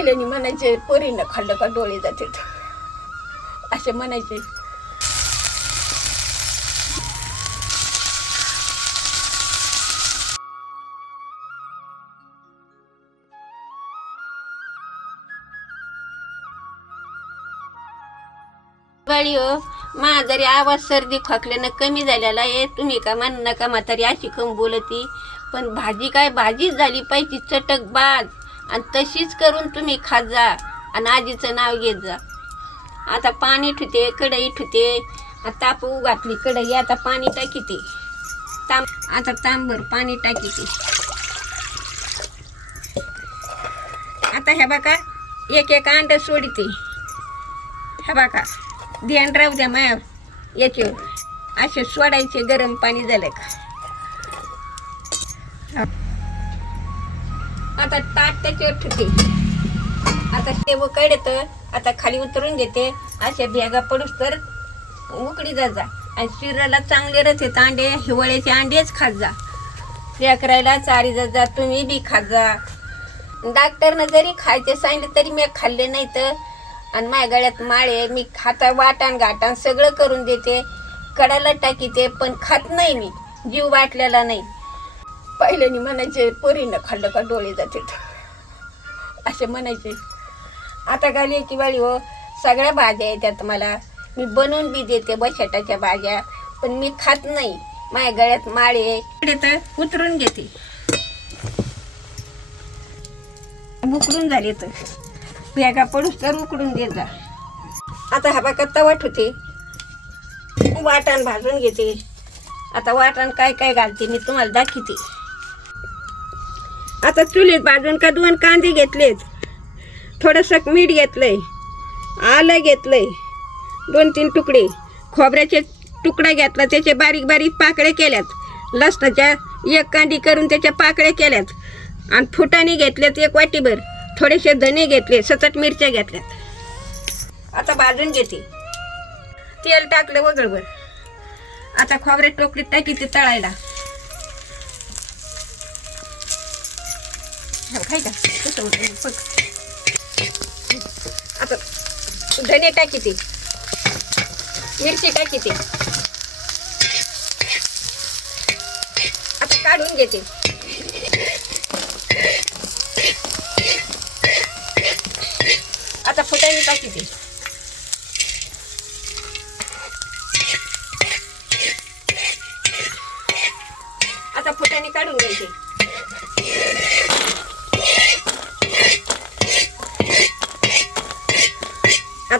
पाहिल्याने म्हणायचे पोरीनं खाल्लं का डोळे जाते असे म्हणायचे. बाळी मा जरी आवाज सर्दी खोकल्यानं कमी झालेला आहे तुम्ही का मान नका म्हातारी अशी कम बोलती? पण भाजी काय भाजीच झाली पाहिजे चटक बाज आणि तशीच करून तुम्ही खात जा आणि आजीचं नाव घेत जा. आता पाणी ठुते कढई ठुते ताप उघातली कढई आता पाणी टाकीते. तांब आता तांबर पाणी टाकीते. आता ह्या बाका एक एक अंड सोडते. ह्या बाका ध्यान राहू द्या माया याचे असे सोडायचे गरम पाणी झालं का? आता ताट त्याच्यावर ठेवते. आता शेव कळत आता खाली उतरून घेते. अशा भेगा पडूस तर उकडी जा जा. आणि शरीराला चांगले राहते अंडे हिवाळ्याचे अंडेच खात जा. लेकरायला चारी जा जा तुम्ही बी खात जा. डॉक्टरनं जरी खायचे सांगितलं तरी मी खाल्ले नाही तर. आणि माझ्या गळ्यात माळे मी खाता वाटाण गाटाण सगळं करून देते. कडाला टाकीते पण खात नाही मी. जीव वाटलेला नाही. पहिल्यानी म्हणायचे पोरीनं खाल्लं का डोळे जाते असे म्हणायचे. आता गाली की बाळी हो. सगळ्या भाज्या येतात मला. मी बनवून बी देते बशाटाच्या भाज्या पण मी खात नाही. माझ्या गळ्यात माळे इकडे तर उतरून घेते. उकडून झाले तर बॅगा पडूस तर उकडून देत जा. आता हा बाका तवा ठेवते. वाटण भाजून घेते. आता वाटण काय काय घालते मी तुम्हाला दाखवते. आता चुलीत भाजून का दोन कांदे घेतलेत. थोडंसं मीठ घेतलंय. आलं घेतलंय. दोन तीन तुकडे. खोबऱ्याचे तुकडा घेतला त्याचे बारीक बारीक पाकळे केल्यात. लसणाच्या एक कांडी करून त्याच्या पाकळे केल्यात. आणि फुटाणे घेतलेत एक वाटीभर. थोडेसे धने घेतले सतत मिरच्या घेतल्यात. आता भाजून घेते. तेल टाकलं वगळभर आता खोबऱ्यात टोकरीत टाकी ते तळायला. हो, आता धने टाकी ते. मिरची टाकी ते. आता काढून घेते. आता फुटाने टाकी ते आता फुटाने काढून घ्यायचे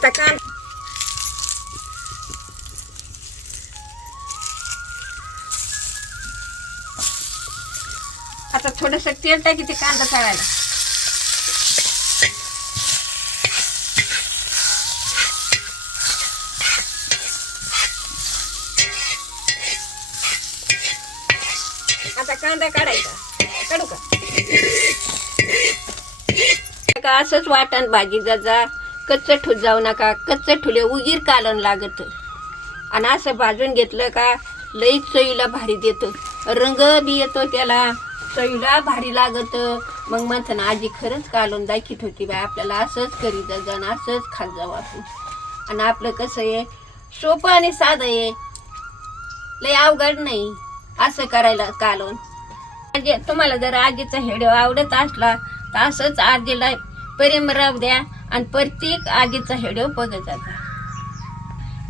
आता कान आता थोडस तेल टाकी ते कांदा तळायला. आता कांदा काढायचा. काढू का? असंच वाटण भाजी जा. कच्च ठू जाऊ नका कच्च ठुले उगीर कालन लागत. आणि असं भाजून घेतलं का लई चवीला भारी देतो. रंग बी येतो त्याला चवीला भारी लागत. मग म्हणतं ना आजी खरंच कालून दाखीत होती बाय आपल्याला असंच करीत जा असंच खात जाऊ आपण आणि आपलं कसं आहे सोपं आणि साधं आहे. लय अवघड नाही असं करायला कालून. म्हणजे तुम्हाला जर आजीचा हेडव आवडत असला तर असंच आजीला प्रेम राहू द्या. आणि प्रत्येक आगीचा हेडिओ बघत जाता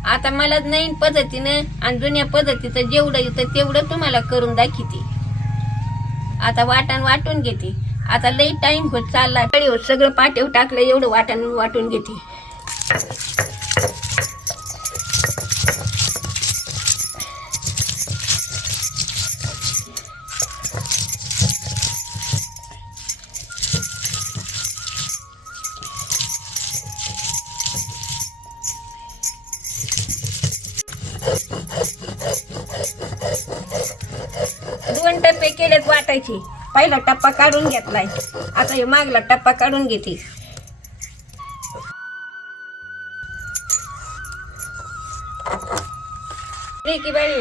आता मला नवीन पद्धतीनं आणि जुन्या पद्धतीचं जेवढं येतं तेवढं तुम्हाला करून दाखवते. आता वाटण वाटून घेते. आता लई टाइम होत चालला सगळं पाठीव टाकलं एवढं वाटण वाटून घेते. दोन टप्पे केलेत वाटायचे. पहिला टप्पा काढून घेतलाय. आता हे मागला टप्पा काढून घेते. बाई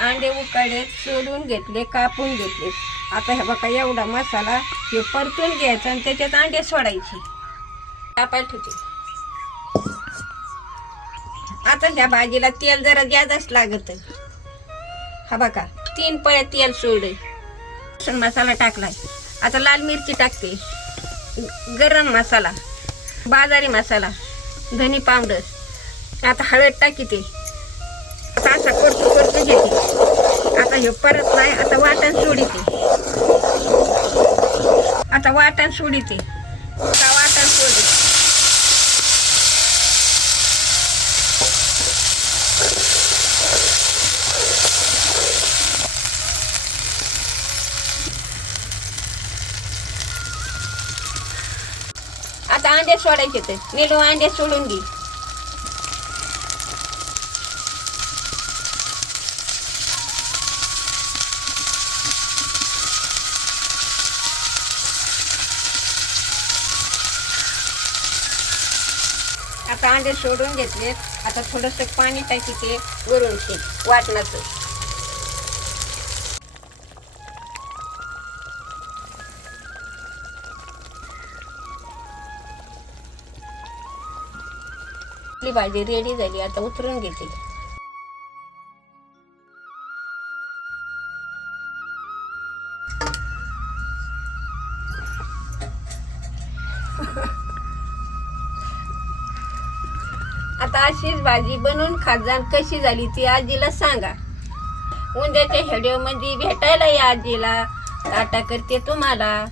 अंडे उकाडे सोडून घेतले कापून घेतले. आता हे बघा एवढा मसाला हे परतून घ्यायचा आणि त्याच्यात अंडे सोडायचे. कापायला ठेवते. आता ह्या भाजीला तेल जरा जास्त लागत. हा बघा तीन पळ्या तेल सोडले. लसूण मसाला टाकलाय. आता लाल मिरची टाकते. गरम मसाला बाजारी मसाला धनी पावडर. आता हळद टाकी ते आता असा करतो करतो घेते. आता हे परत नाही आता वाटण सोडीते. आता वाटण सोडीते आता अंडे सोडायचे ते निलू अंडे सोडून घे. आता अंडे सोडून घेतले आता थोडस पाणी टाकी ते वरून शे वाटणाचं. आपली भाजी रेडी झाली आता उतरून घेते. आता अशीच भाजी बनवून खाजान कशी झाली ती आजीला सांगा. उद्याच्या हेडिओ मध्ये भेटायला या आजीला. टाटा करते तुम्हाला.